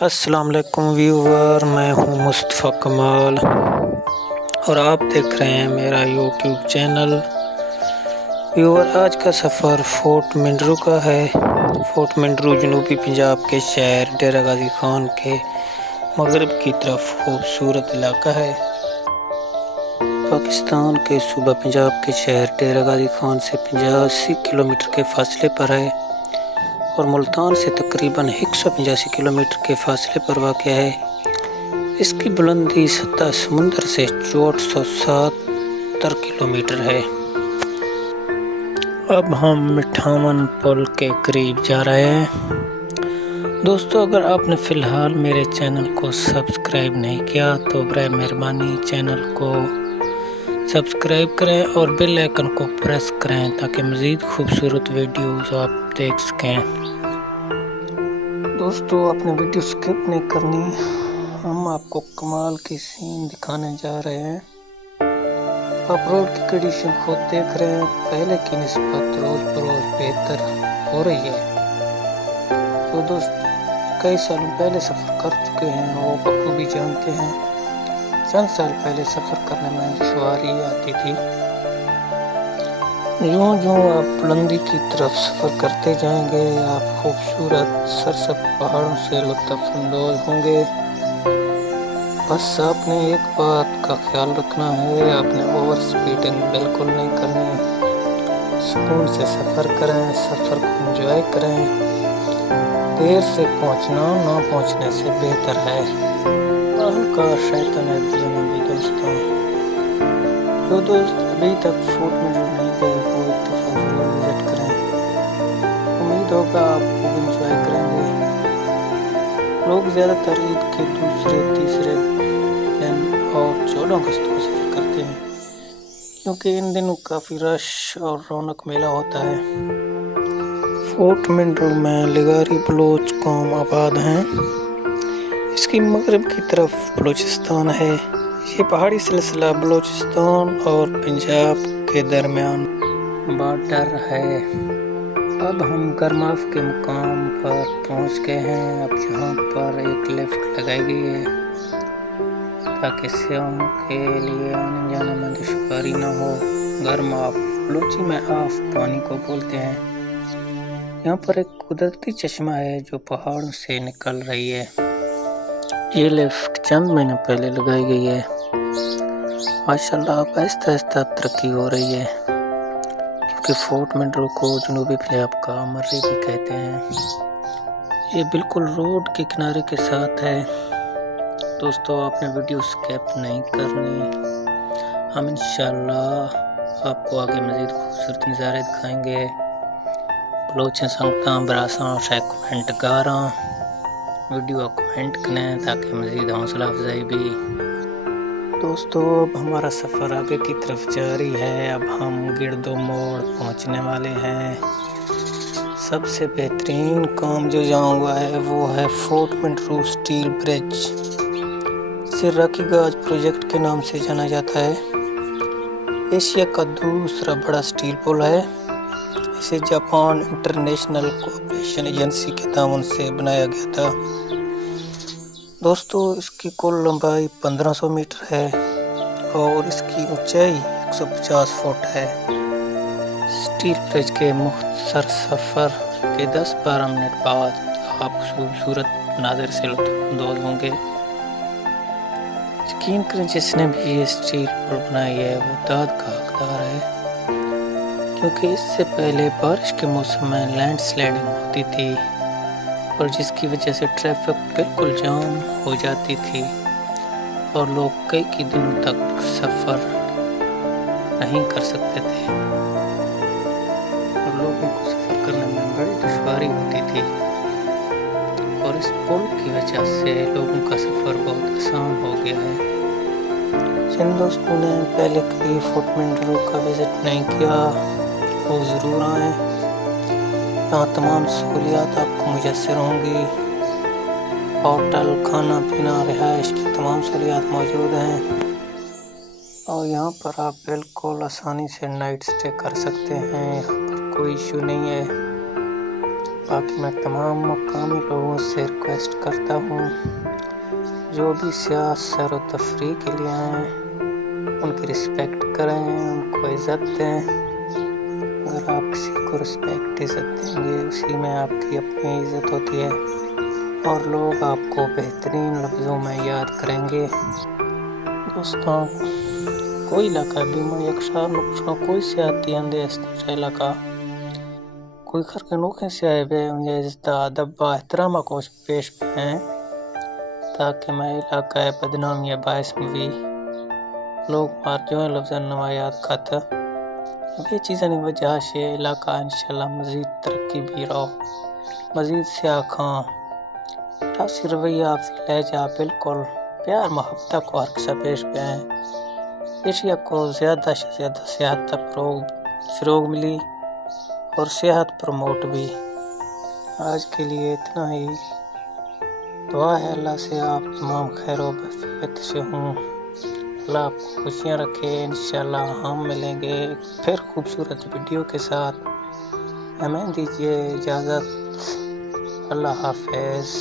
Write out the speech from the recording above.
السلام علیکم ویور، میں ہوں مصطفیٰ کمال اور آپ دیکھ رہے ہیں میرا یوٹیوب چینل۔ ویور، آج کا سفر فورٹ منڈرو کا ہے۔ فورٹ منڈرو جنوبی پنجاب کے شہر ڈیرہ غازی خان کے مغرب کی طرف خوبصورت علاقہ ہے۔ پاکستان کے صوبہ پنجاب کے شہر ڈیرہ غازی خان سے 85 کلومیٹر کے فاصلے پر ہے اور ملتان سے تقریباً 185 کلومیٹر کے فاصلے پر واقع ہے۔ اس کی بلندی سطح سمندر سے 6470 کلومیٹر ہے۔ اب ہم مٹھاون پل کے قریب جا رہے ہیں۔ دوستو، اگر آپ نے فی الحال میرے چینل کو سبسکرائب نہیں کیا تو برائے مہربانی چینل کو سبسکرائب کریں اور بیل آئیکن کو پریس کریں تاکہ مزید خوبصورت ویڈیوز آپ دیکھ سکیں۔ دوستو، آپ نے ویڈیو سکپ نہیں کرنی، ہم آپ کو کمال کی سین دکھانے جا رہے ہیں۔ آپ روڈ کی کنڈیشن خود دیکھ رہے ہیں، پہلے کی نسبت روز بروز بہتر ہو رہی ہے۔ تو دوست کئی سالوں پہلے سفر کر چکے ہیں وہ بخوبی جانتے ہیں۔ چند سال پہلے سفر کرنے میں دشواری آتی تھی۔ یوں آپ بلندی کی طرف سفر کرتے جائیں گے، آپ خوبصورت سرسبز پہاڑوں سے لطف اندوز ہوں گے۔ بس آپ نے ایک بات کا خیال رکھنا ہے، آپ نے اوور سپیڈنگ بالکل نہیں کرنی۔ سکون سے سفر کریں، سفر کو انجوائے کریں۔ دیر سے پہنچنا نہ پہنچنے سے بہتر ہے۔ کا شیطان ہے جنابی دوستوں، جو دوست ابھی تک فورٹ منڈرو نہیں گئے وہ ایک دفعہ ضرور وزٹ کریں۔ امید ہوگا آپ کو انجوائے کریں گے۔ لوگ زیادہ تر عید کے دوسرے تیسرے دن اور 14 اگست کو سفر کرتے ہیں کیونکہ ان دنوں کافی رش اور رونق میلہ ہوتا ہے۔ فورٹ منڈرو میں لغاری بلوچ قوم آباد ہیں۔ اس کی مغرب کی طرف بلوچستان ہے۔ یہ پہاڑی سلسلہ بلوچستان اور پنجاب کے درمیان بارڈر ہے۔ اب ہم گرماف کے مقام پر پہنچ گئے ہیں۔ اب یہاں پر ایک لفٹ لگائی گئی ہے تاکہ سیاحوں کے لیے آنے جانے میں دشواری نہ ہو۔ گرماف بلوچی میں آف پانی کو بولتے ہیں۔ یہاں پر ایک قدرتی چشمہ ہے جو پہاڑوں سے نکل رہی ہے۔ یہ لفٹ چند مہینے پہلے لگائی گئی ہے۔ ماشاءاللہ اب آہستہ آہستہ ترقی ہو رہی ہے کیونکہ فورٹ منڈرو کو جنوبی پنجاب کا مرری بھی کہتے ہیں۔ یہ بالکل روڈ کے کنارے کے ساتھ ہے۔ دوستو، آپ نے ویڈیو سکپ نہیں کرنی، ہم انشاءاللہ آپ کو آگے مزید خوبصورت نظارے دکھائیں گے۔ بلوچیں سنگتاں براساں شاہ کومنٹ گاراں ویڈیو کومنٹ کریں تاکہ مزید حوصلہ افزائی بھی۔ دوستو، اب ہمارا سفر آگے کی طرف جاری ہے۔ اب ہم گردو موڑ پہنچنے والے ہیں۔ سب سے بہترین کام جو یہاں ہوا ہے وہ ہے فورٹ منڈرو سٹیل برج، جسے راکی گاج پروجیکٹ کے نام سے جانا جاتا ہے۔ ایشیا کا دوسرا بڑا سٹیل پل ہے۔ اسے جاپان انٹرنیشنل کوآپریشن ایجنسی کے تعاون سے بنایا گیا تھا۔ دوستو، اس کی کل لمبائی 1500 میٹر ہے اور اس کی اونچائی 150 فٹ ہے۔ سٹیل برج کے مختصر سفر کے 10-12 منٹ بعد آپ خوبصورت مناظر سے لطف اندوز ہوں گے۔ یقین کریں جس نے بھی یہ سٹیل پل بنائی ہے وہ داد کا حقدار ہے، کیونکہ اس سے پہلے بارش کے موسم میں لینڈ سلائڈنگ ہوتی تھی اور جس کی وجہ سے ٹریفک بالکل جام ہو جاتی تھی اور لوگ کئی دنوں تک سفر نہیں کر سکتے تھے اور لوگوں کو سفر کرنے میں بڑی دشواری ہوتی تھی، اور اس پل کی وجہ سے لوگوں کا سفر بہت آسان ہو گیا ہے۔ جن دوستوں نے پہلے کبھی فورٹ منڈرو کا وزٹ نہیں کیا وہ ضرور آئیں۔ یہاں تمام سہولیات آپ کو میسر ہوں گی۔ ہوٹل، کھانا پینا، رہائش کی تمام سہولیات موجود ہیں اور یہاں پر آپ بالکل آسانی سے نائٹ سٹے کر سکتے ہیں۔ یہاں پر کوئی ایشو نہیں ہے۔ باقی میں تمام مقامی لوگوں سے ریکویسٹ کرتا ہوں جو بھی سیاح سیر و تفریح کے لیے آئیں ان کی رسپیکٹ کریں، ان کو عزت دیں۔ اگر آپ کسی کو رسپیکٹ عزت دیں گے اسی میں آپ کی اپنی عزت ہوتی ہے اور لوگ آپ کو بہترین لفظوں میں یاد کریں گے۔ دوستوں، کوئی علاقہ بیمہ یکشار نقشہ کوئی سیاحتی اندیز علاقہ کوئی خرکنوکیں سے آئے بے انہیں عزت ادب با احترامہ کو پیش پہیں تاکہ میں علاقہ بدنامی باعث موی لوگ مار جو ہیں لفظ نمایات کھاتا یہ چیزیں نہیں وجہ سے علاقہ انشاءاللہ مزید ترقی بھی رہو، مزید سیاہ کھاں راسی رویہ آپ سے لہجہ بالکل پیار محبتہ کو ہر کسا پیش پہیں ایشیا کو زیادہ سے زیادہ سیاحت فروغ ملی اور سیاحت پروموٹ بھی۔ آج کے لیے اتنا ہی، دعا ہے اللہ سے آپ تمام خیر و عافیت سے ہوں، اللہ آپ کو خوشیاں رکھے۔ انشاءاللہ ہم ملیں گے پھر خوبصورت ویڈیو کے ساتھ، ہمیں دیجیے اجازت، اللہ حافظ۔